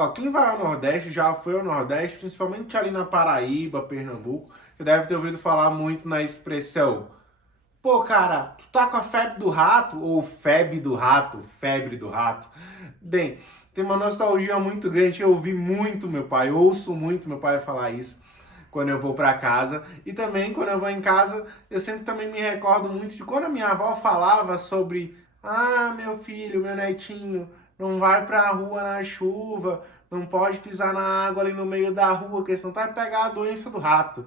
Ó, quem vai ao Nordeste, já foi ao Nordeste, principalmente ali na Paraíba, Pernambuco, você deve ter ouvido falar muito na expressão: pô, cara, tu tá com a febre do rato? Ou febre do rato. Bem, tem uma nostalgia muito grande. Eu ouvi muito meu pai, ouço muito meu pai falar isso quando eu vou para casa. E também quando eu vou em casa, eu sempre também me recordo muito de quando a minha avó falava sobre: ah, meu filho, meu netinho, não vai pra rua na chuva, não pode pisar na água ali no meio da rua, que senão vai pegar a doença do rato.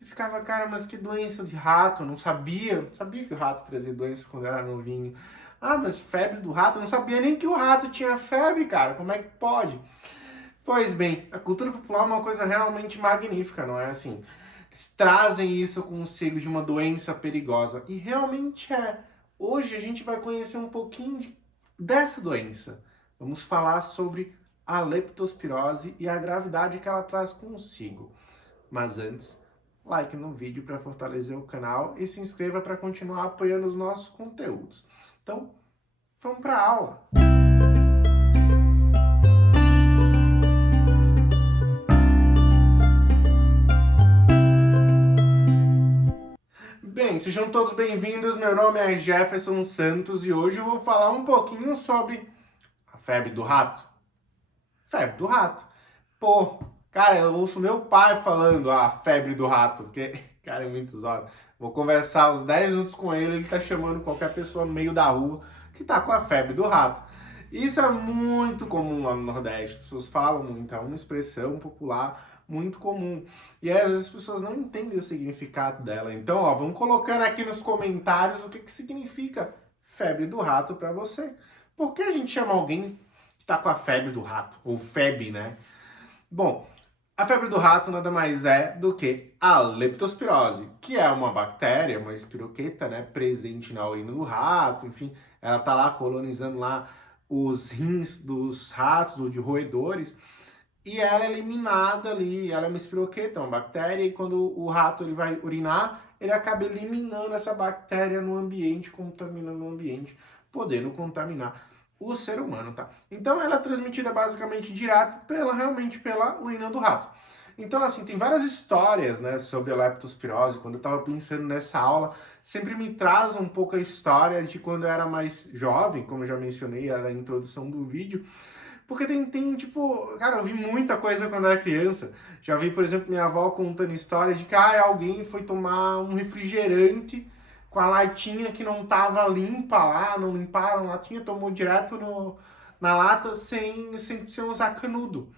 E ficava, cara, mas que doença de rato? Não sabia que o rato trazia doença quando era novinho. Ah, mas febre do rato? Eu não sabia nem que o rato tinha febre, cara. Como é que pode? Pois bem, a cultura popular é uma coisa realmente magnífica, não é assim? Eles trazem isso consigo de uma doença perigosa. E realmente é. Hoje a gente vai conhecer um pouquinho dessa doença. Vamos falar sobre a leptospirose e a gravidade que ela traz consigo. Mas antes, like no vídeo para fortalecer o canal e se inscreva para continuar apoiando os nossos conteúdos. Então, vamos para a aula! Bem, sejam todos bem-vindos. Meu nome é Jefferson Santos e hoje eu vou falar um pouquinho sobre a febre do rato. Febre do rato. Pô, cara, eu ouço meu pai falando a febre do rato, porque, cara, é muito zoado. Vou conversar uns 10 minutos com ele, ele tá chamando qualquer pessoa no meio da rua que tá com a febre do rato. Isso é muito comum lá no Nordeste, as pessoas falam muito, é uma expressão popular muito comum. E aí, às vezes as pessoas não entendem o significado dela. Então, ó, vamos colocando aqui nos comentários o que significa febre do rato para você. Por que a gente chama alguém que tá com a febre do rato? Ou febre, né? Bom, a febre do rato nada mais é do que a leptospirose, que é uma bactéria, uma espiroqueta, né, presente na urina do rato, enfim, ela tá lá colonizando lá os rins dos ratos ou de roedores, e ela é eliminada ali, ela é uma espiroqueta, uma bactéria, e quando o rato ele vai urinar, ele acaba eliminando essa bactéria no ambiente, contaminando o ambiente, podendo contaminar o ser humano, tá? Então ela é transmitida basicamente direto realmente pela urina do rato. Então, assim, tem várias histórias, né, sobre a leptospirose. Quando eu estava pensando nessa aula, sempre me traz um pouco a história de quando eu era mais jovem, como eu já mencionei na introdução do vídeo, porque tipo, cara, eu vi muita coisa quando eu era criança. Já vi, por exemplo, minha avó contando história de que alguém foi tomar um refrigerante com a latinha que não tava limpa lá, não limparam a latinha, tomou direto na lata sem usar canudo.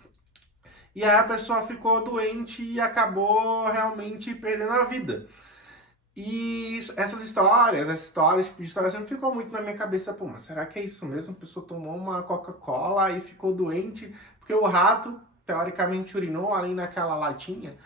E aí a pessoa ficou doente e acabou realmente perdendo a vida. E essa história sempre ficou muito na minha cabeça. Pô, mas será que é isso mesmo? A pessoa tomou uma Coca-Cola e ficou doente porque o rato, teoricamente, urinou ali naquela latinha?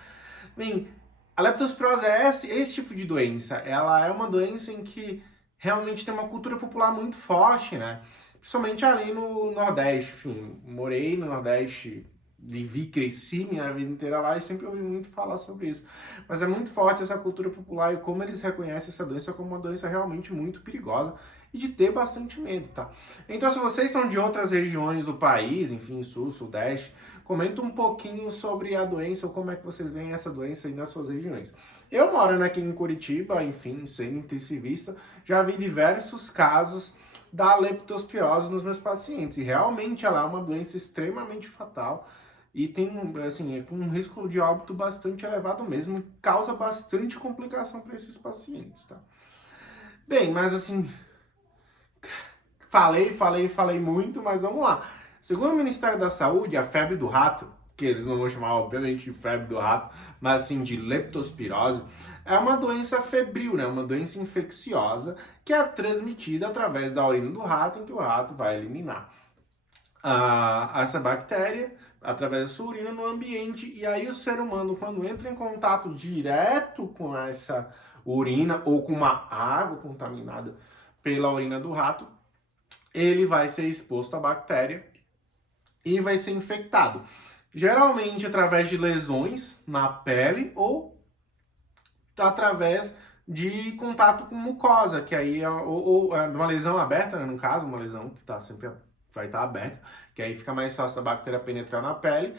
Bem, a leptospirose é esse tipo de doença. Ela é uma doença em que realmente tem uma cultura popular muito forte, né? Principalmente ali no Nordeste. Enfim, morei no Nordeste, vivi, cresci minha vida inteira lá e sempre ouvi muito falar sobre isso. Mas é muito forte essa cultura popular e como eles reconhecem essa doença como uma doença realmente muito perigosa e de ter bastante medo, tá? Então, se vocês são de outras regiões do país, enfim, sul, sudeste, comenta um pouquinho sobre a doença ou como é que vocês veem essa doença aí nas suas regiões. Eu morando aqui em Curitiba, enfim, sendo intensivista, já vi diversos casos da leptospirose nos meus pacientes e realmente ela é uma doença extremamente fatal e tem, assim, com um risco de óbito bastante elevado mesmo, causa bastante complicação para esses pacientes, tá? Bem, mas assim, falei muito, mas vamos lá. Segundo o Ministério da Saúde, a febre do rato, que eles não vão chamar, obviamente, de febre do rato, mas assim de leptospirose, é uma doença febril, né? Uma doença infecciosa que é transmitida através da urina do rato, em que o rato vai eliminar essa bactéria através da sua urina no ambiente, e aí o ser humano, quando entra em contato direto com essa urina ou com uma água contaminada pela urina do rato, ele vai ser exposto à bactéria e vai ser infectado. Geralmente através de lesões na pele ou através de contato com mucosa, que aí é uma lesão aberta, né, no caso, uma lesão que está sempre vai estar aberto, que aí fica mais fácil da bactéria penetrar na pele.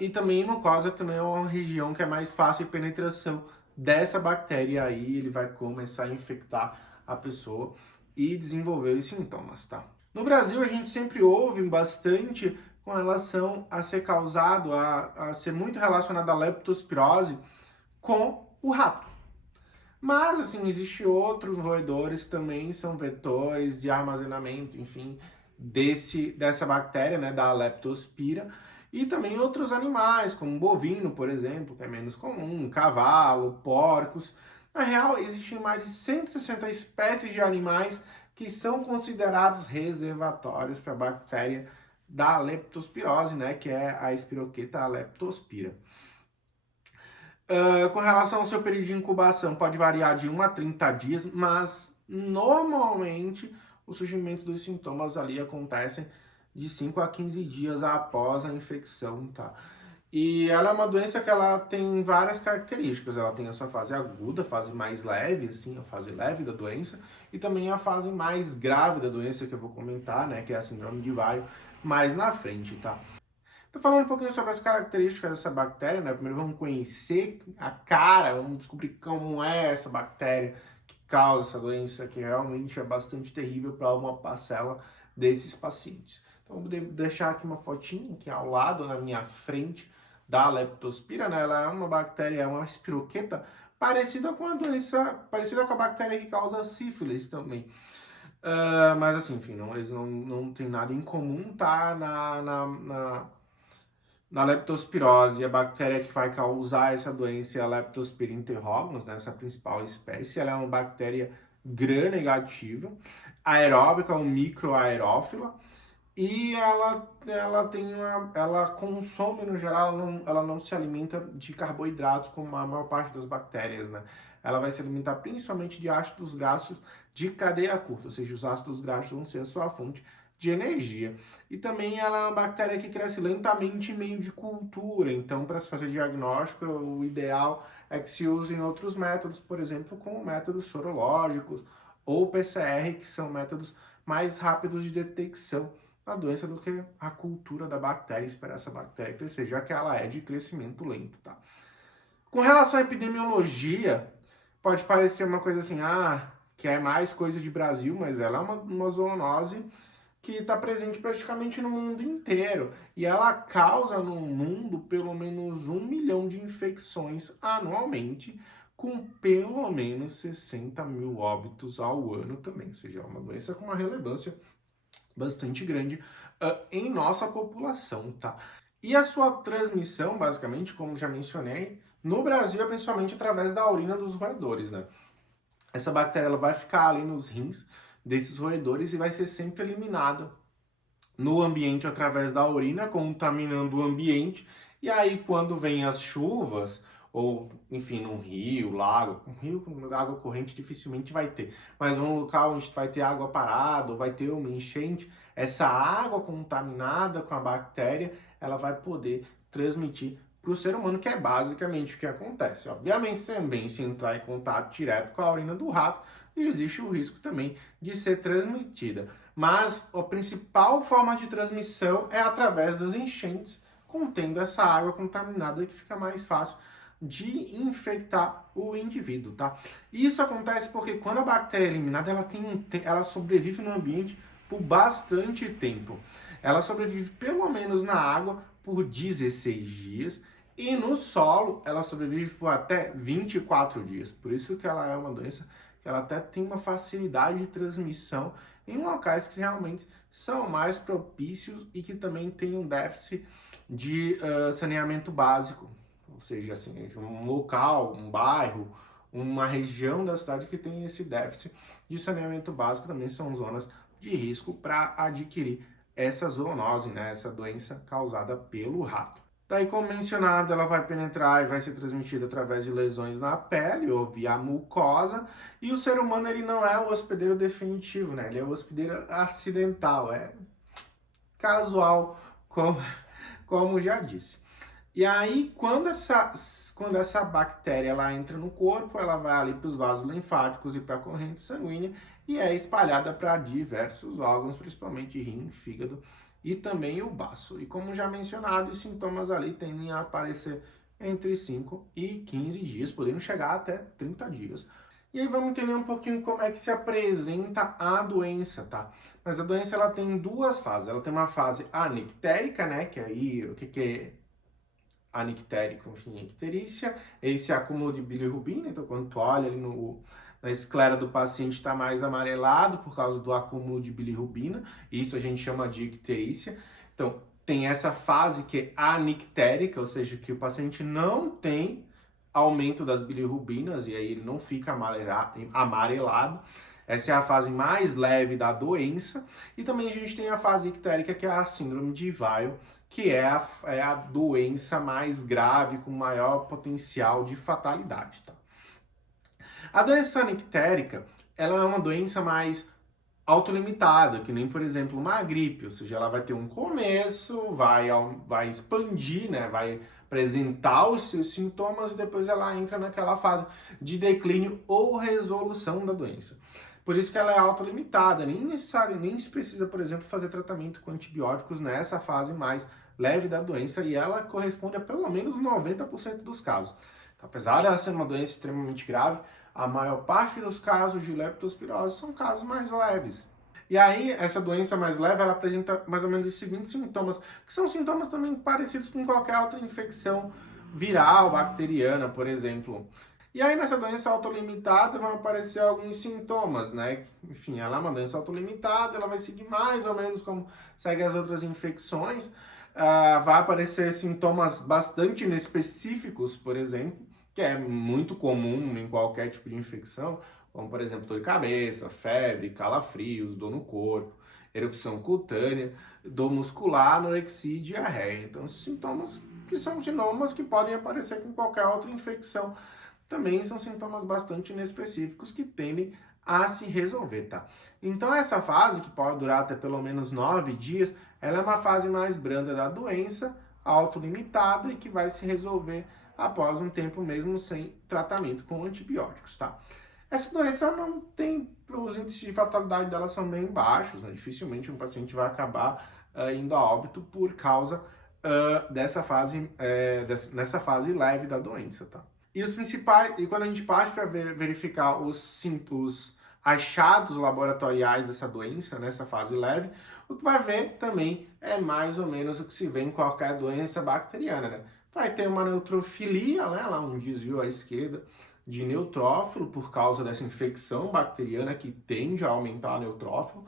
E também mucosa, que também é uma região que é mais fácil de penetração dessa bactéria aí, ele vai começar a infectar a pessoa e desenvolver os sintomas, tá? No Brasil, a gente sempre ouve bastante com relação a ser causado, a ser muito relacionado à leptospirose com o rato. Mas, assim, existem outros roedores que também são vetores de armazenamento, enfim, dessa bactéria, né, da leptospira, e também outros animais, como bovino, por exemplo, que é menos comum, cavalo, porcos. Na real, existem mais de 160 espécies de animais que são considerados reservatórios para a bactéria da leptospirose, né, que é a Espiroqueta leptospira. Com relação ao seu período de incubação, pode variar de 1 a 30 dias, mas normalmente o surgimento dos sintomas ali acontecem de 5 a 15 dias após a infecção, tá? E ela é uma doença que ela tem várias características. Ela tem a sua fase aguda, fase mais leve, assim, a fase leve da doença, e também a fase mais grave da doença que eu vou comentar, né, que é a síndrome de Weill, mais na frente, tá? Tô falando um pouquinho sobre as características dessa bactéria, né? Primeiro vamos conhecer a cara, vamos descobrir como é essa bactéria que causa essa doença, que realmente é bastante terrível para uma parcela desses pacientes. Então vou deixar aqui uma fotinha aqui ao lado, na minha frente, da leptospira, né? Ela é uma bactéria, é uma espiroqueta parecida com a doença, parecida com a bactéria que causa a sífilis também. Mas assim, enfim, eles não têm nada em comum, tá? Na leptospirose, a bactéria que vai causar essa doença é a Leptospira interrognus, né, essa principal espécie. Ela é uma bactéria gram-negativa, aeróbica ou microaerófila, e ela consome, no geral, ela não se alimenta de carboidrato como a maior parte das bactérias, né? Ela vai se alimentar principalmente de ácidos graxos de cadeia curta, ou seja, os ácidos graxos vão ser a sua fonte de energia. E também ela é uma bactéria que cresce lentamente em meio de cultura, então para se fazer diagnóstico, o ideal é que se usem outros métodos, por exemplo, como métodos sorológicos ou PCR, que são métodos mais rápidos de detecção da doença do que a cultura da bactéria, esperar essa bactéria crescer, já que ela é de crescimento lento, tá? Com relação à epidemiologia, pode parecer uma coisa assim, que é mais coisa de Brasil, mas ela é uma zoonose que está presente praticamente no mundo inteiro. E ela causa no mundo pelo menos 1 milhão de infecções anualmente, com pelo menos 60 mil óbitos ao ano também. Ou seja, é uma doença com uma relevância bastante grande em nossa população, tá? E a sua transmissão, basicamente, como já mencionei, no Brasil é principalmente através da urina dos roedores, né? Essa bactéria ela vai ficar ali nos rins desses roedores e vai ser sempre eliminada no ambiente através da urina, contaminando o ambiente. E aí, quando vem as chuvas, ou enfim, num rio, lago, um rio com água corrente dificilmente vai ter, mas um local onde vai ter água parada, ou vai ter uma enchente, essa água contaminada com a bactéria, ela vai poder transmitir para o ser humano, que é basicamente o que acontece. Obviamente, também se entrar em contato direto com a urina do rato, existe o risco também de ser transmitida. Mas a principal forma de transmissão é através das enchentes, contendo essa água contaminada que fica mais fácil de infectar o indivíduo, tá? Isso acontece porque quando a bactéria é eliminada, ela sobrevive no ambiente por bastante tempo. Ela sobrevive pelo menos na água por 16 dias e no solo ela sobrevive por até 24 dias. Por isso que ela é uma doença que ela até tem uma facilidade de transmissão em locais que realmente são mais propícios e que também tem um déficit de saneamento básico. Ou seja, assim, um local, um bairro, uma região da cidade que tem esse déficit de saneamento básico também são zonas de risco para adquirir essa zoonose, né, essa doença causada pelo rato. Daí, como mencionado, ela vai penetrar e vai ser transmitida através de lesões na pele ou via mucosa. E o ser humano ele não é o hospedeiro definitivo, né? Ele é o hospedeiro acidental, é casual, como já disse. E aí, quando essa bactéria ela entra no corpo, ela vai ali para os vasos linfáticos e para a corrente sanguínea e é espalhada para diversos órgãos, principalmente rim, fígado e também o baço. E como já mencionado, os sintomas ali tendem a aparecer entre 5 e 15 dias, podendo chegar até 30 dias. E aí vamos entender um pouquinho como é que se apresenta a doença, tá? Mas a doença ela tem duas fases. Ela tem uma fase anictérica, né? Que aí, o que é anictérico, enfim, icterícia, esse acúmulo de bilirrubina, então quando tu olha ali na esclera do paciente está mais amarelado por causa do acúmulo de bilirrubina, isso a gente chama de icterícia. Então, tem essa fase que é anictérica, ou seja, que o paciente não tem aumento das bilirrubinas e aí ele não fica amarelado. Essa é a fase mais leve da doença. E também a gente tem a fase ictérica, que é a síndrome de Weill, que é a doença mais grave, com maior potencial de fatalidade. Tá? A doença anictérica, ela é uma doença mais autolimitada, que nem, por exemplo, uma gripe, ou seja, ela vai ter um começo, vai expandir, né, vai apresentar os seus sintomas e depois ela entra naquela fase de declínio ou resolução da doença. Por isso que ela é autolimitada, nem se precisa, por exemplo, fazer tratamento com antibióticos nessa fase mais leve da doença e ela corresponde a pelo menos 90% dos casos. Então, apesar dela ser uma doença extremamente grave, a maior parte dos casos de leptospirose são casos mais leves. E aí, essa doença mais leve, ela apresenta mais ou menos os seguintes sintomas, que são sintomas também parecidos com qualquer outra infecção viral, bacteriana, por exemplo. E aí, nessa doença autolimitada, vão aparecer alguns sintomas, né? Enfim, ela é uma doença autolimitada, ela vai seguir mais ou menos como segue as outras infecções. Vai aparecer sintomas bastante inespecíficos, por exemplo, que é muito comum em qualquer tipo de infecção, como, por exemplo, dor de cabeça, febre, calafrios, dor no corpo, erupção cutânea, dor muscular, anorexia e diarreia. Então, sintomas que são sintomas que podem aparecer com qualquer outra infecção, também são sintomas bastante inespecíficos que tendem a se resolver, tá? Então, essa fase, que pode durar até pelo menos 9 dias, ela é uma fase mais branda da doença, autolimitada e que vai se resolver após um tempo mesmo sem tratamento com antibióticos, tá? Essa doença não tem, os índices de fatalidade dela são bem baixos, né? Dificilmente um paciente vai acabar indo a óbito por causa nessa fase leve da doença, tá? E os principais, e quando a gente parte para verificar os achados laboratoriais dessa doença, nessa fase leve, o que vai ver também é mais ou menos o que se vê em qualquer doença bacteriana, né? Vai ter uma neutrofilia, né, lá um desvio à esquerda de neutrófilo por causa dessa infecção bacteriana que tende a aumentar o neutrófilo,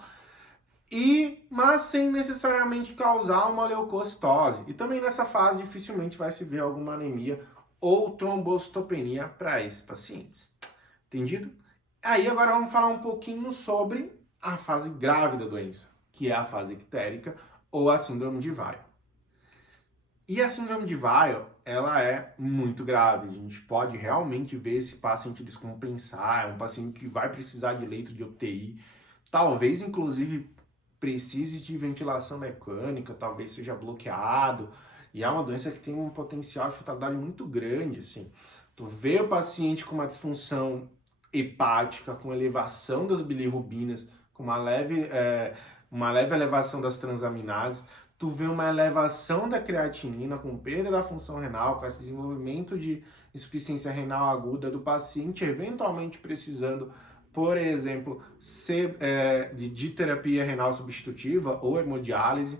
mas sem necessariamente causar uma leucocitose. E também nessa fase dificilmente vai se ver alguma anemia ou trombocitopenia para esses pacientes. Entendido? Aí agora vamos falar um pouquinho sobre a fase grave da doença, que é a fase ictérica ou a síndrome de Weill. E a síndrome de Weill, ela é muito grave. A gente pode realmente ver esse paciente descompensar, é um paciente que vai precisar de leito de UTI, talvez inclusive precise de ventilação mecânica, talvez seja bloqueado, e é uma doença que tem um potencial de fatalidade muito grande, assim. Tu vê o paciente com uma disfunção hepática, com elevação das bilirrubinas, com uma leve elevação das transaminases, tu vê uma elevação da creatinina, com perda da função renal, com esse desenvolvimento de insuficiência renal aguda do paciente, eventualmente precisando, por exemplo, de terapia renal substitutiva ou hemodiálise.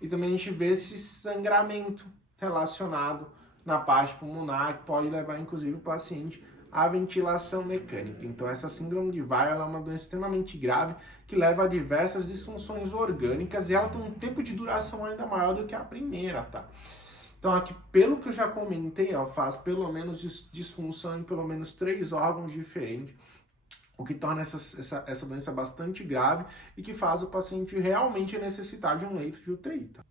E também a gente vê esse sangramento relacionado na parte pulmonar, que pode levar, inclusive, o paciente à ventilação mecânica. Então, essa síndrome de Weill é uma doença extremamente grave que leva a diversas disfunções orgânicas e ela tem um tempo de duração ainda maior do que a primeira, tá? Então, aqui, pelo que eu já comentei, ela faz pelo menos disfunção em pelo menos 3 órgãos diferentes, o que torna essa doença bastante grave e que faz o paciente realmente necessitar de um leito de UTI. Tá?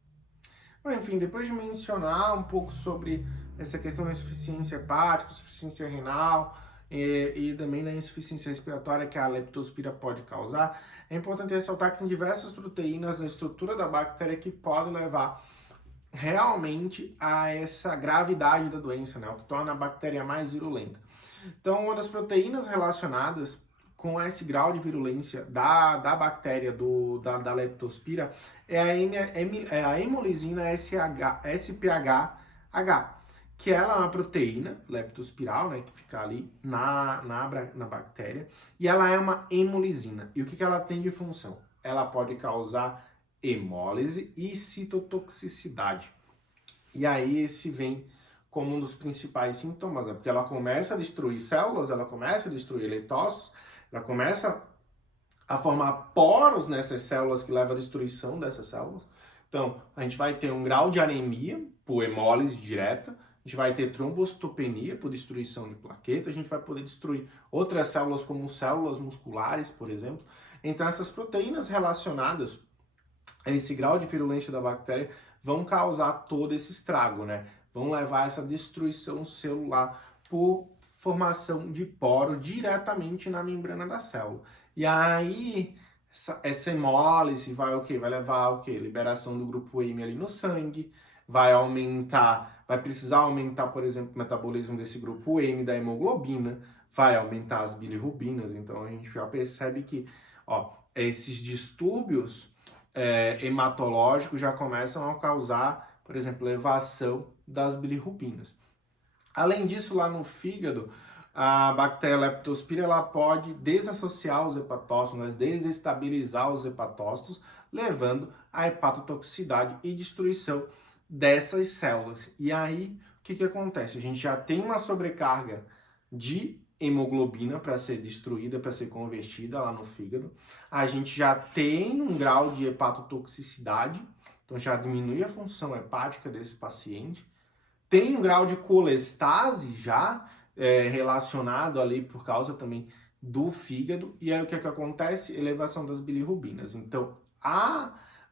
Bom, enfim, depois de mencionar um pouco sobre essa questão da insuficiência hepática, insuficiência renal e também da insuficiência respiratória que a leptospira pode causar, é importante ressaltar que tem diversas proteínas na estrutura da bactéria que podem levar realmente a essa gravidade da doença, né? O que torna a bactéria mais virulenta. Então, uma das proteínas relacionadas com esse grau de virulência da bactéria da Leptospira é a hemolisina SPH-H, que ela é uma proteína leptospiral, né, que fica ali na bactéria, e ela é uma hemolisina. E o que ela tem de função? Ela pode causar hemólise e citotoxicidade. E aí esse vem como um dos principais sintomas, né? Porque ela começa a destruir células, ela começa a destruir leitócitos, ela começa a formar poros nessas células que levam à destruição dessas células. Então, a gente vai ter um grau de anemia por hemólise direta, a gente vai ter trombocitopenia por destruição de plaquetas, a gente vai poder destruir outras células como células musculares, por exemplo. Então, essas proteínas relacionadas a esse grau de virulência da bactéria vão causar todo esse estrago, né? Vão levar a essa destruição celular por formação de poro diretamente na membrana da célula. E aí, essa hemólise vai o quê? Vai levar o quê? Liberação do grupo M ali no sangue, vai precisar aumentar, por exemplo, o metabolismo desse grupo M da hemoglobina, vai aumentar as bilirrubinas. Então a gente já percebe que, ó, esses distúrbios hematológicos já começam a causar, por exemplo, elevação das bilirrubinas. Além disso, lá no fígado, a bactéria Leptospira ela pode desassociar os hepatócitos, né, desestabilizar os hepatócitos, levando à hepatotoxicidade e destruição dessas células. E aí, o que acontece? A gente já tem uma sobrecarga de hemoglobina para ser destruída, para ser convertida lá no fígado. A gente já tem um grau de hepatotoxicidade, então já diminui a função hepática desse paciente. Tem um grau de colestase já relacionado ali por causa também do fígado. E aí o que acontece? Elevação das bilirrubinas. Então,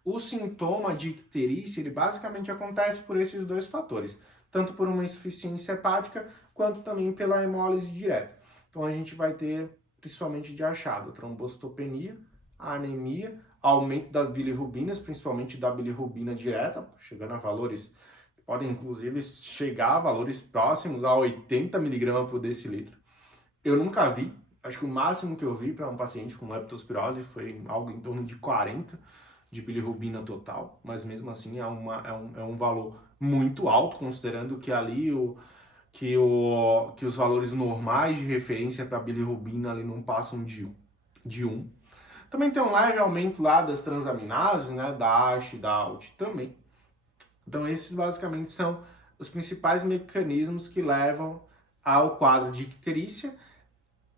o sintoma de icterícia, ele basicamente acontece por esses dois fatores, tanto por uma insuficiência hepática, quanto também pela hemólise direta. Então a gente vai ter, principalmente de achado, trombocitopenia, anemia, aumento das bilirrubinas, principalmente da bilirrubina direta, chegando a valores, podem inclusive chegar a valores próximos a 80 mg por decilitro. Eu nunca vi, acho que o máximo que eu vi para um paciente com leptospirose foi algo em torno de 40 de bilirrubina total, mas mesmo assim é um valor muito alto, considerando que ali que os valores normais de referência para bilirrubina ali não passam de 1. Também tem um leve aumento lá das transaminases, né, da ASH e da ALT também. Então esses basicamente são os principais mecanismos que levam ao quadro de icterícia.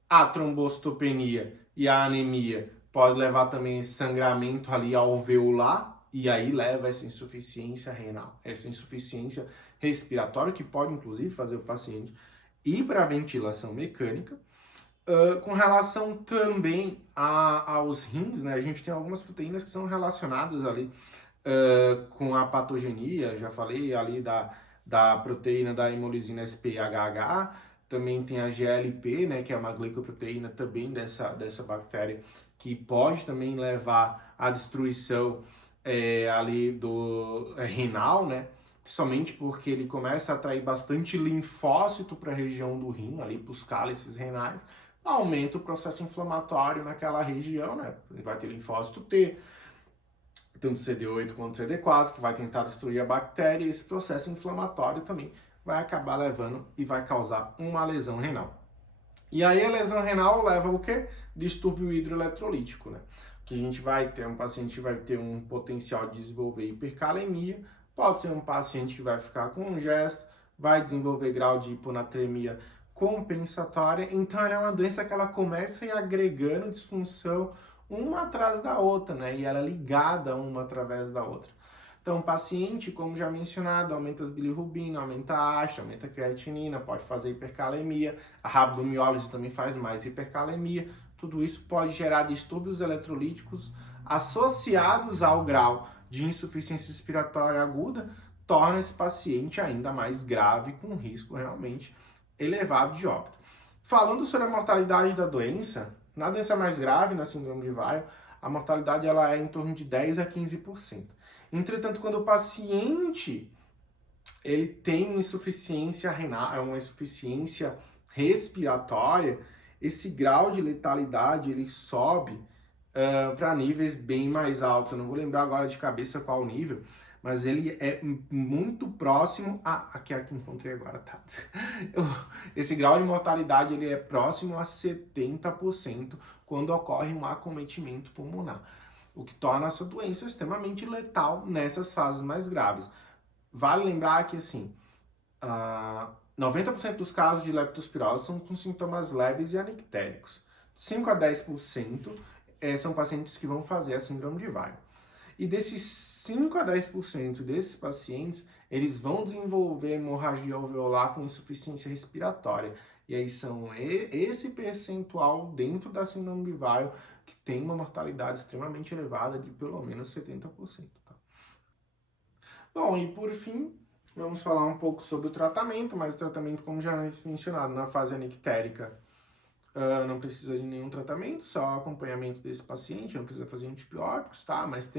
A trombocitopenia e a anemia pode levar também esse sangramento ali alveolar, e aí leva essa insuficiência renal, essa insuficiência respiratória, que pode inclusive fazer o paciente ir para a ventilação mecânica. Com relação também aos rins, né, a gente tem algumas proteínas que são relacionadas ali com a patogenia, já falei ali da proteína da hemolisina SPH-H, também tem a GLP, né, que é uma glicoproteína também dessa bactéria, que pode também levar à destruição ali do renal, né, somente porque ele começa a atrair bastante linfócito para a região do rim, ali para os cálices renais, aumenta o processo inflamatório naquela região, né, vai ter linfócito T, tanto CD8 quanto CD4, que vai tentar destruir a bactéria, e esse processo inflamatório também vai acabar levando e vai causar uma lesão renal. E aí a lesão renal leva o quê? Distúrbio hidroeletrolítico, né? Que a gente vai ter, um paciente vai ter um potencial de desenvolver hipercalemia, pode ser um paciente que vai ficar com um gesto, vai desenvolver grau de hiponatremia compensatória, então ela é uma doença que ela começa a ir agregando disfunção uma atrás da outra, né? E ela é ligada uma através da outra. Então, o paciente, como já mencionado, aumenta as bilirrubina, aumenta a ASH, aumenta a creatinina, pode fazer hipercalemia, a rabdomiólise também faz mais hipercalemia. Tudo isso pode gerar distúrbios eletrolíticos associados ao grau de insuficiência respiratória aguda, torna esse paciente ainda mais grave, com risco realmente elevado de óbito. Falando sobre a mortalidade da doença, na doença mais grave, na síndrome de Weill, a mortalidade ela é em torno de 10 a 15%. Entretanto, quando o paciente ele tem uma insuficiência renal, uma insuficiência respiratória, esse grau de letalidade ele sobe para níveis bem mais altos. Eu não vou lembrar agora de cabeça qual nível, mas ele é muito próximo aqui encontrei agora, tá? Esse grau de mortalidade ele é próximo a 70% quando ocorre um acometimento pulmonar, o que torna essa doença extremamente letal nessas fases mais graves. Vale lembrar que, assim, 90% dos casos de leptospirose são com sintomas leves e anictéricos. 5 a 10% são pacientes que vão fazer a síndrome de Weill. E desses 5 a 10% desses pacientes, eles vão desenvolver hemorragia alveolar com insuficiência respiratória. E aí são esse percentual dentro da síndrome de Weill que tem uma mortalidade extremamente elevada de pelo menos 70%. Tá? Bom, e por fim, vamos falar um pouco sobre o tratamento, mas o tratamento, como já mencionado, na fase anictérica, não precisa de nenhum tratamento, só acompanhamento desse paciente, não precisa fazer antibióticos, tá? Mas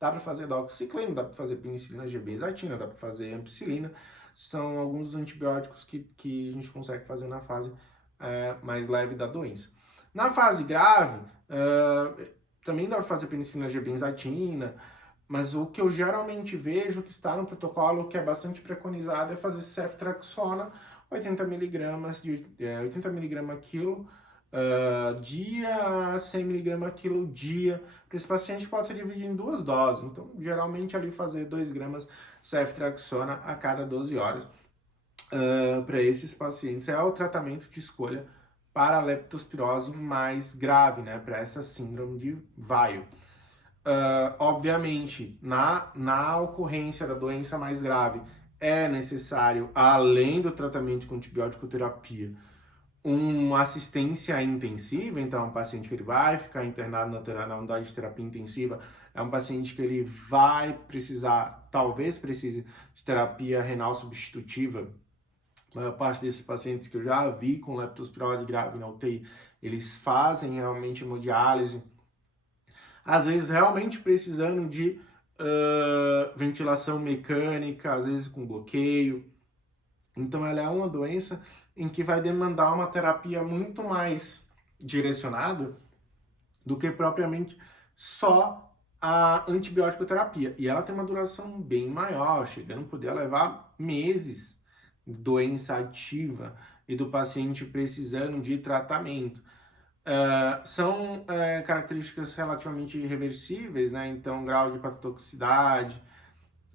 dá para fazer doxiciclina, dá para fazer penicilina G benzatina, dá para fazer ampicilina, são alguns dos antibióticos que a gente consegue fazer na fase mais leve da doença. Na fase grave, também dá para fazer penicilina G benzatina, mas o que eu geralmente vejo que está no protocolo, que é bastante preconizado, é fazer ceftriaxona, 80 mg quilo dia, 100 mg quilo dia. Para esse paciente pode ser dividido em 2 doses. Então, geralmente ali fazer 2 gramas ceftriaxona a cada 12 horas. Para esses pacientes é o tratamento de escolha para a leptospirose mais grave, né? Para essa síndrome de Weill. Obviamente, na ocorrência da doença mais grave, é necessário, além do tratamento com antibiótico terapia, uma assistência intensiva. Então, é um paciente que ele vai ficar internado na unidade de terapia intensiva, é um paciente que ele vai precisar, talvez precise de terapia renal substitutiva. A maior parte desses pacientes que eu já vi com leptospirose grave na UTI, eles fazem realmente hemodiálise, às vezes realmente precisando de ventilação mecânica, às vezes com bloqueio. Então ela é uma doença em que vai demandar uma terapia muito mais direcionada do que propriamente só a antibiótico terapia. E ela tem uma duração bem maior, chegando a poder levar meses, doença ativa e do paciente precisando de tratamento. São características relativamente irreversíveis, né? Então, grau de hepatotoxicidade,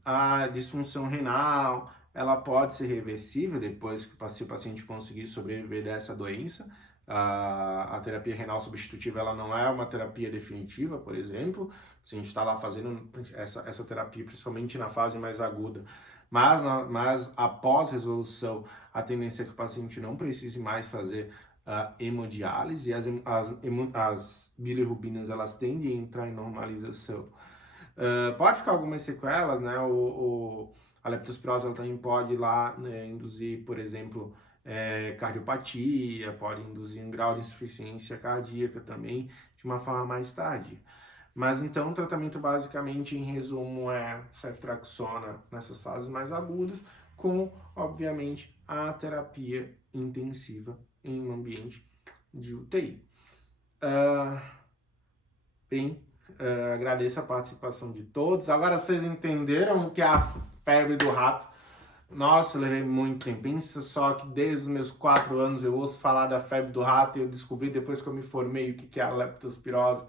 a disfunção renal, ela pode ser reversível depois que o paciente conseguir sobreviver dessa doença. A terapia renal substitutiva ela não é uma terapia definitiva, por exemplo. Se a gente está lá fazendo essa terapia, principalmente na fase mais aguda, mas após resolução, a tendência é que o paciente não precise mais fazer hemodiálise, as bilirrubinas elas tendem a entrar em normalização. Pode ficar algumas sequelas, né? A leptospirose ela também pode lá, né, induzir, por exemplo, cardiopatia, pode induzir um grau de insuficiência cardíaca também, de uma forma mais tardia. Mas então o tratamento basicamente, em resumo, é ceftriaxona nessas fases mais agudas, com, obviamente, a terapia intensiva em um ambiente de UTI. Agradeço a participação de todos. Agora vocês entenderam o que é a febre do rato? Nossa, eu levei muito tempo. Pensa só que desde os meus 4 anos eu ouço falar da febre do rato e eu descobri depois que eu me formei o que é a leptospirose.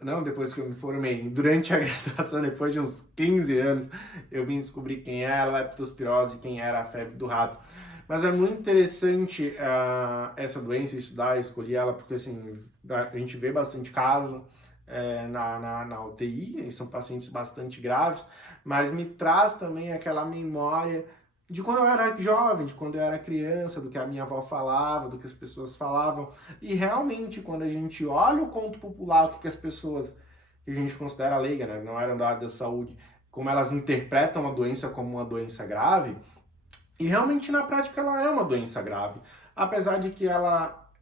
Não depois que eu me formei, durante a graduação, depois de uns 15 anos, eu vim descobrir quem é a leptospirose e quem era a febre do rato. Mas é muito interessante essa doença, estudar, escolher ela, porque assim, a gente vê bastante casos na UTI, e são pacientes bastante graves, mas me traz também aquela memória de quando eu era jovem, de quando eu era criança, do que a minha avó falava, do que as pessoas falavam. E realmente, quando a gente olha o conto popular, o que as pessoas, que a gente considera leiga, né, não eram da área da saúde, como elas interpretam a doença como uma doença grave, e realmente na prática ela é uma doença grave. Apesar de que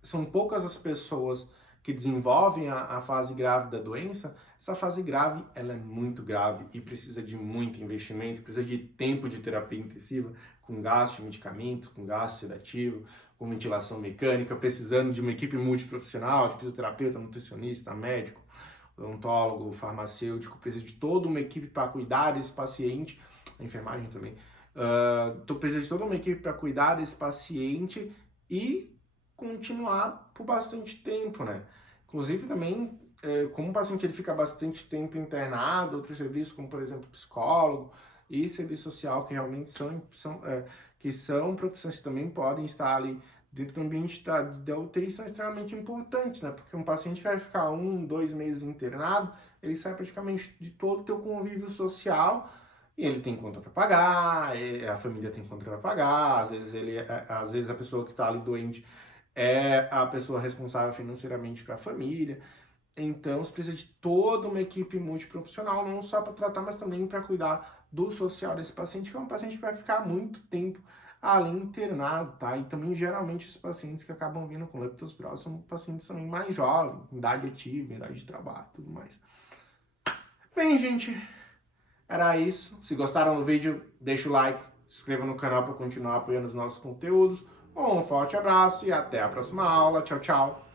são poucas as pessoas que desenvolvem a fase grave da doença, Essa fase grave, ela é muito grave e precisa de muito investimento, precisa de tempo de terapia intensiva, com gasto de medicamento, com gasto sedativo, com ventilação mecânica, precisando de uma equipe multiprofissional, de fisioterapeuta, nutricionista, médico, odontólogo, farmacêutico, precisa de toda uma equipe para cuidar desse paciente, a enfermagem também, precisa de toda uma equipe para cuidar desse paciente e continuar por bastante tempo, né? Inclusive também, como o paciente ele fica bastante tempo internado, outros serviços como, por exemplo, psicólogo e serviço social, que realmente são profissões que também podem estar ali dentro do ambiente da UTI, são extremamente importantes, né? Porque um paciente que vai ficar 1, 2 meses internado, ele sai praticamente de todo o teu convívio social e ele tem conta para pagar, a família tem conta para pagar, às vezes a pessoa que está ali doente é a pessoa responsável financeiramente para a família. Então, você precisa de toda uma equipe multiprofissional, não só para tratar, mas também para cuidar do social desse paciente, que é um paciente que vai ficar muito tempo ali internado, tá? E também, geralmente, os pacientes que acabam vindo com leptospirose são pacientes também mais jovens, idade ativa, idade de trabalho e tudo mais. Bem, gente, era isso. Se gostaram do vídeo, deixa o like, se inscreva no canal para continuar apoiando os nossos conteúdos. Um forte abraço e até a próxima aula. Tchau, tchau!